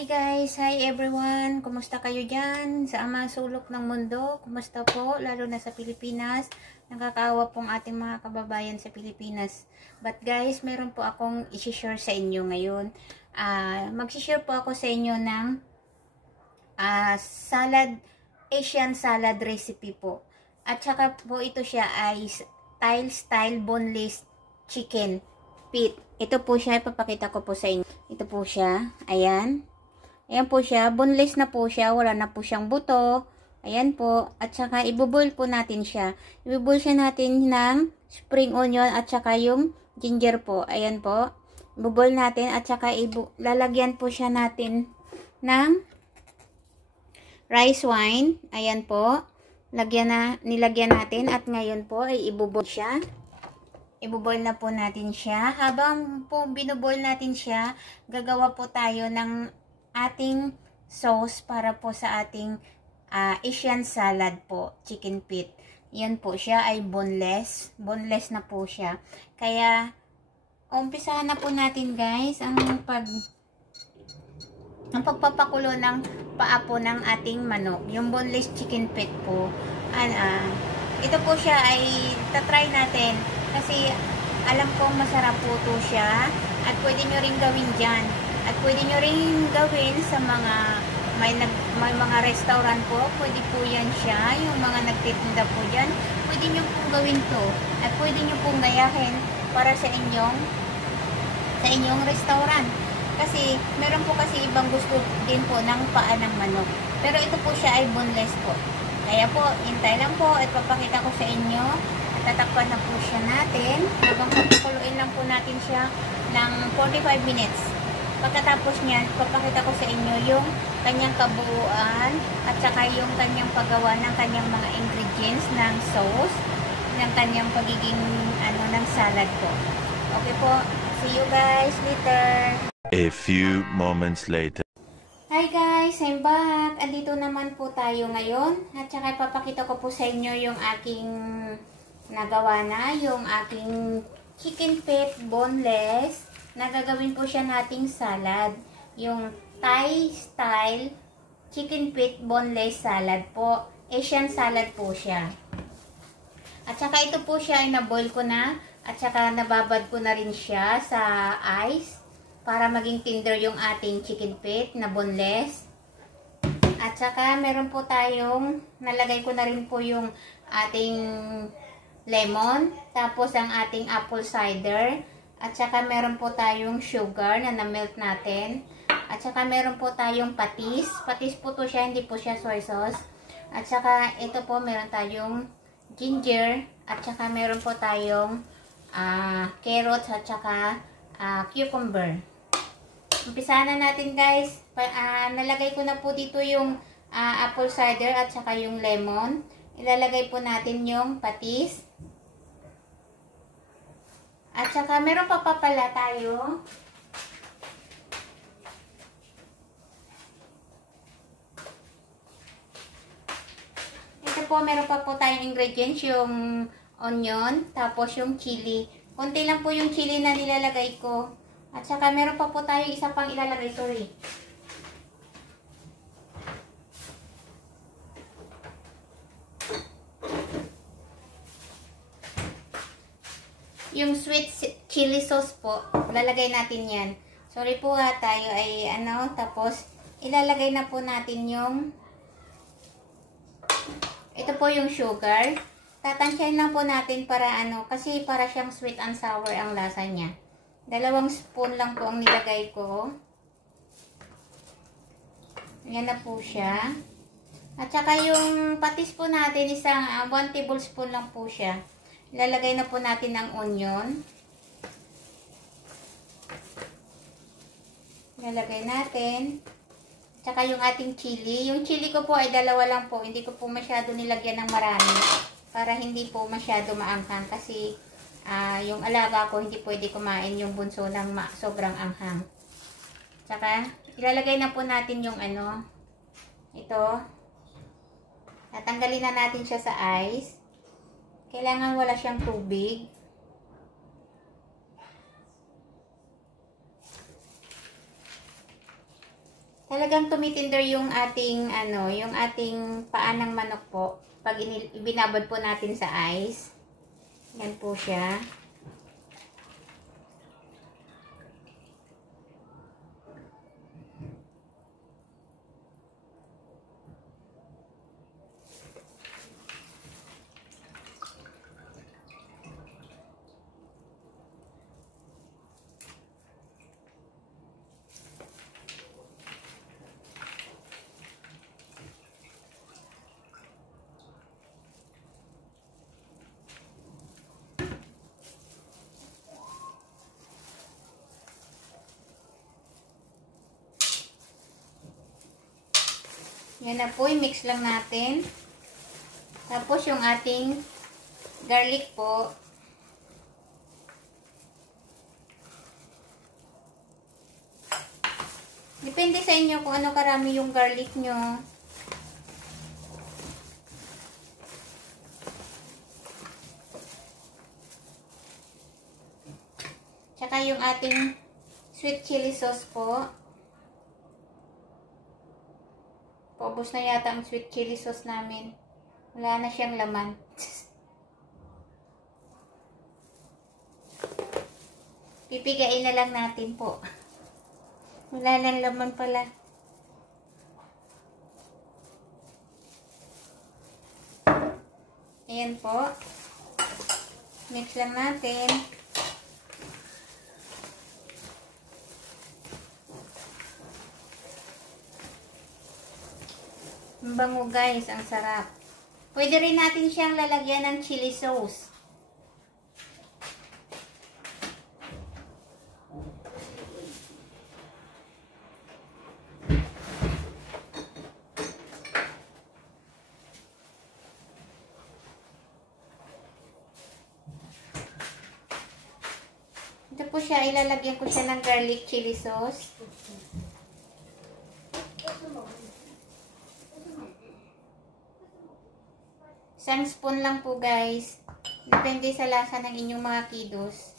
Hi guys! Hi everyone! Kumusta kayo dyan? Sa amang sulok ng mundo, kumusta po? Lalo na sa Pilipinas. Nakakaawa pong ating mga kababayan sa Pilipinas. But guys, meron po akong i-share sa inyo ngayon. Mag-share po ako sa inyo ng salad, Asian salad recipe po. At saka po ito siya ay style boneless chicken feet. Ito po siya, ipapakita ko po sa inyo. Ito po siya, ayan. Ayan po siya, boneless na po siya, wala na po siyang buto. Ayan po, at saka ibuboil po natin siya. Ibuboil siya natin ng spring onion at saka yung ginger po. Ayan po, ibuboil natin at saka lalagyan po siya natin ng rice wine. Ayan po, nilagyan natin at ngayon po ay ibuboil siya. Ibuboil na po natin siya. Habang po binuboil natin siya, gagawa po tayo ng ating sauce para po sa ating Asian salad po, chicken feet. Yan po siya ay boneless. Boneless na po siya. Kaya, umpisahan na po natin guys ang pagpapakulo ng paa po ng ating manok. Yung boneless chicken feet po. Ito po siya ay tatry natin kasi alam kong masarap po ito siya at pwede nyo rin gawin dyan. At pwede nyo rin gawin sa mga may mga restaurant po, pwede po yan siya, yung mga nagtitinda po dyan, pwede nyo pong gawin to. At pwede nyo pong gayahin para sa inyong restaurant. Kasi meron po kasi ibang gusto din po ng paa ng manok. Pero ito po siya ay boneless po. Kaya po, hintay lang po at papakita ko sa inyo. At tatakpan na po siya natin. Habang papakuluin lang po natin siya ng 45 minutes. Pagkatapos niyan, papakita ko sa inyo yung kanyang kabuuan at saka yung kanyang paggawa ng kanyang mga ingredients ng sauce, ng kanyang pagiging ng salad po. Okay po. See you guys later. A few moments later. Hi guys, I'm back. Andito naman po tayo ngayon. At saka ipapakita ko po sa inyo yung aking nagawa na, yung aking chicken feet boneless. Nagagawin po siya nating salad. Yung Thai style chicken feet boneless salad po. Asian salad po siya. At saka ito po siya ay naboil ko na. At saka nababad ko na rin siya sa ice para maging tender yung ating chicken feet na boneless. At saka meron po tayong, nalagay ko na rin po yung ating lemon, tapos ang ating apple cider, at saka meron po tayong sugar na na-melt natin, at saka meron po tayong patis. Patis po to siya, hindi po siya soy sauce. At saka ito po meron tayong ginger, at saka meron po tayong carrots at saka cucumber. Umpisahan na natin guys. Nalagay ko na po dito yung apple cider at saka yung lemon. Ilalagay po natin yung patis. At saka meron pa pala tayo. Ito po, meron pa po tayong ingredients, yung onion, tapos yung chili. Konti lang po yung chili na nilalagay ko. At saka meron pa po tayo isa pang ilalagay, sorry. Yung sweet chili sauce po, lalagay natin yan. Sorry po tayo ay tapos ilalagay na po natin yung ito po yung sugar. Tatansyahin lang po natin para kasi para siyang sweet and sour ang lasa niya. 2 spoon lang po ang nilagay ko. Ayan na po siya. At saka yung patis po natin, isang 1 tablespoon lang po siya. Ilalagay na po natin ang onion. Ilalagay natin. At saka yung ating chili. Yung chili ko po ay 2 lang po. Hindi ko po masyado nilagyan ng marami. Para hindi po masyado maanghang. Kasi yung alaga ko hindi pwede kumain yung bunso ng sobrang anghang. At saka ilalagay na po natin yung ito. Tatanggalin na natin siya sa ice. Kailangan wala siyang tubig. Talagang tumitinder yung ating yung ating paa ng manok po pag ibinabad po natin sa ice. Yan po siya. Yan na po, i-mix lang natin. Tapos yung ating garlic po. Depende sa inyo kung ano karami yung garlic nyo. Tsaka yung ating sweet chili sauce po. Paubos na yata ang sweet chili sauce namin. Wala na siyang laman. Pipigain na lang natin po. Wala nang laman pala. Ayan po. Mix lang natin. Ang bango guys, ang sarap. Pwede rin natin siyang lalagyan ng chili sauce. Ito po siya, ilalagyan ko siya ng garlic chili sauce. Isang spoon lang po guys. Depende sa lasa ng inyong mga kiddos.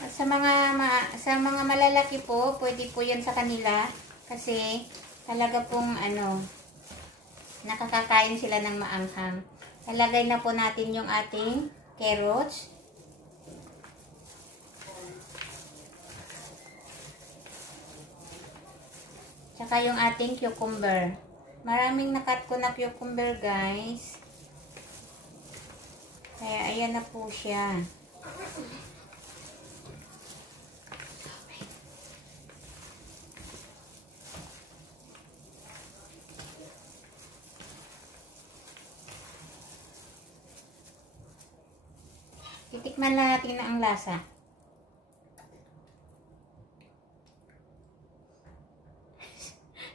At sa mga malalaki po, pwede po yan sa kanila. Kasi talaga pong nakakakain sila ng maanghang. Lalagay na po natin yung ating carrots. Tsaka yung ating cucumber. Maraming nakat ko na cucumber guys. Kaya ayan na po siya. Titikman na natin na ang lasa.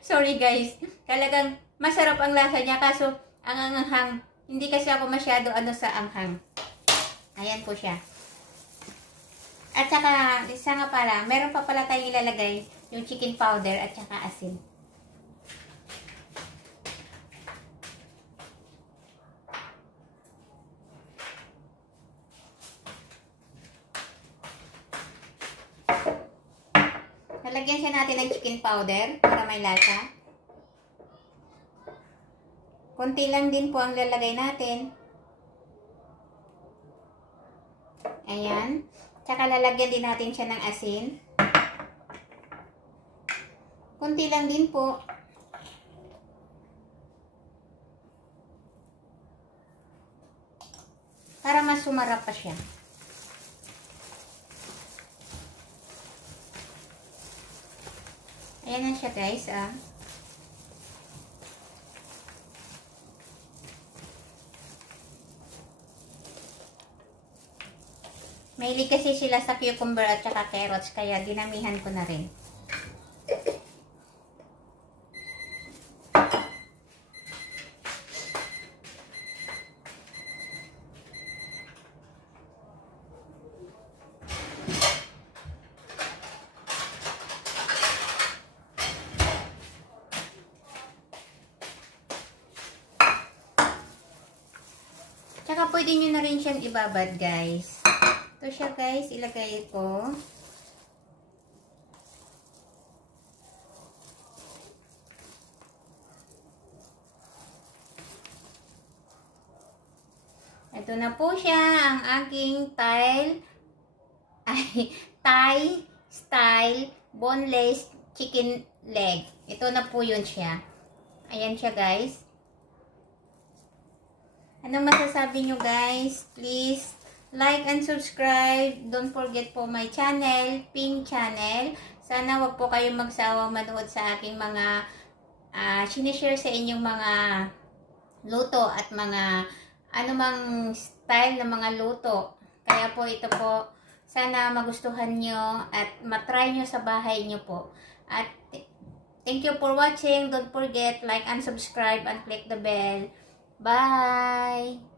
Sorry guys, talagang masarap ang lasa niya kaso ang anghang. Hindi kasi ako masyado sa anghang. Ayan po siya. At saka, isa nga pala, meron pa pala tayong ilalagay yung chicken powder at saka asin. Lalagyan siya natin ng chicken powder para may lasa. Konti lang din po ang lalagay natin. Ayan. Tsaka lalagyan din natin siya ng asin. Konti lang din po. Para mas sumarap pa siya. Ayan na siya guys, Mahilig kasi sila sa cucumber at saka carrots, kaya dinamihan ko na rin. Tsaka pwede nyo na rin siyang ibabad guys. Ito siya guys, ilagay ko. Ito na po siya, ang aking Thai style boneless chicken leg. Ito na po yun siya. Ayan siya, guys. Anong masasabi nyo, guys? Please like and subscribe. Don't forget po my channel, Pink Channel. Sana wag po kayong magsawang manood sa aking mga sinishare sa inyong mga luto at mga anumang style na mga luto. Kaya po ito po, sana magustuhan nyo at matry nyo sa bahay nyo po. At thank you for watching. Don't forget like and subscribe and click the bell. Bye!